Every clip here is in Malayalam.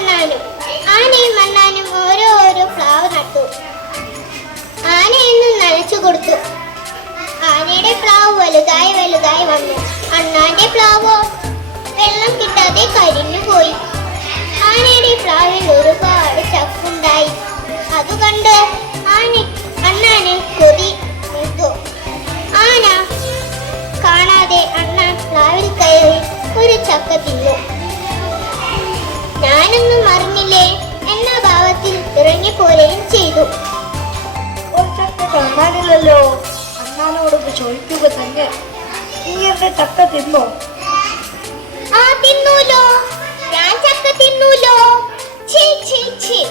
അണ്ണാനും ആനയും മണ്ണാനും ഓരോ ഓരോ പ്ലാവ് നട്ടു. ആനയെന്നും നനച്ചു കൊടുത്തു. ആനയുടെ പ്ലാവ് വലുതായി വലുതായി വന്നു. അണ്ണാന്റെ പ്ലാവോ? വെള്ളം കിട്ടാതെ കരിഞ്ഞു പോയി. ആനയുടെ പ്ലാവിൽ ഒരുപാട് ചപ്പുണ്ടായി അത് കണ്ട്? ആന അണ്ണാന് കൊതി മൂത്തു ആന കാണാതെ അണ്ണാൻ പ്ലാവിൽ കയറി ഒരു ചക്ക തിന്നു. അണ്ണാനോടൊന്ന് തന്നെ. എന്റെ ചക്ക തിന്നോ? ആ തിന്നൂലോ. ഞാൻ ചക്ക തിന്നൂലോ. ഛീ ഛീ ഛീ.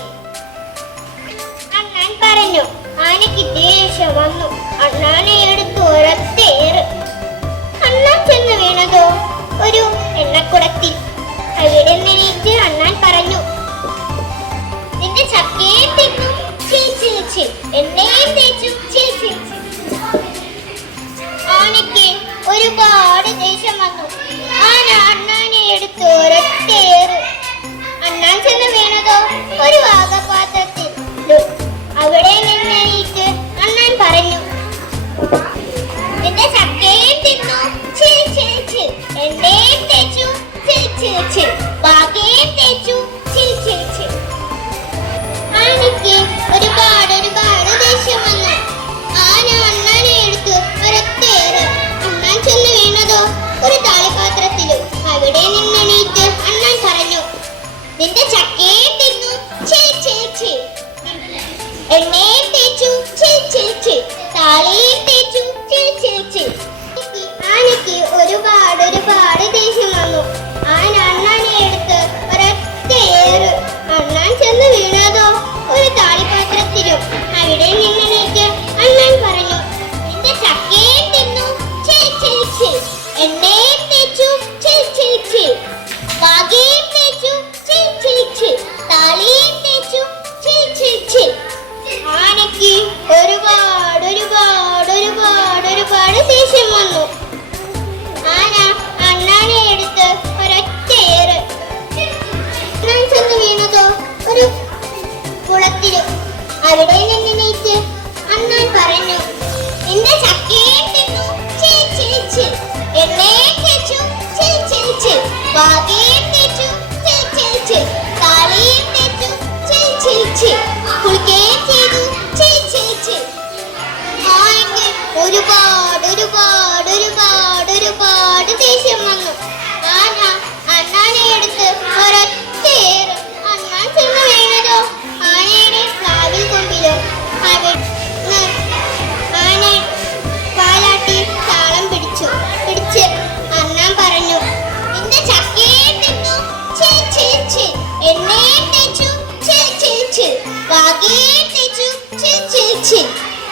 അണ്ണാൻ പറഞ്ഞു ആനയ്ക്ക് ദേഷ്യം വന്നു. അണ്ണാനെ എടുത്ത് ഒരത്തേറ്. അണ്ണാൻ ചെന്ന് വീണതോ? ഒരു എണ്ണക്കുടത്തിൽ. അവിടെ നിന്നേറ്റ് അണ്ണാൻ പറഞ്ഞു ഒരുപാട് ദേഷ്യം വന്നു. ആന അണ്ണാനെ എടുത്ത് ഒരൊറ്റയേറ് അണ്ണാൻ ചെന്ന് വീണതോ? ഒരു വാഗപാത്രത്തിൽ. അവിടെ നിന്നെണീറ്റ് അണ്ണാൻ പറഞ്ഞു നിന്റെ ചക്കയും തിന്നു. ചേ ചേ ചേ എന്റെയും തേച്ചു. ചേ ചേ ചേ ನಕ್ಕೆ ತಿನ್ನು ಛೇ ಛೇ ಛೇ ಎಣ್ಣೆ ತೇಚು ಛೇ ಛೇ ಛೇ ತಾಳಿ ತೇ നിന്റെ ചക്കയും തേച്ചു ചേ ചേ ചേ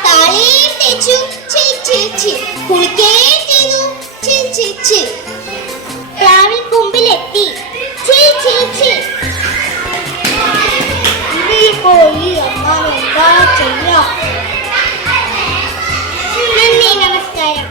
താളിയും തേച്ചു. ചേ ചേ ചേ കുളിക്കുകയും ചെയ്തു. ചേ ചേ ചേ പ്ലാവിൽ കൊമ്പിലെത്തി. ചേ ചേ ചേ ഇനിയിപ്പോ ഈ നമസ്കാരം.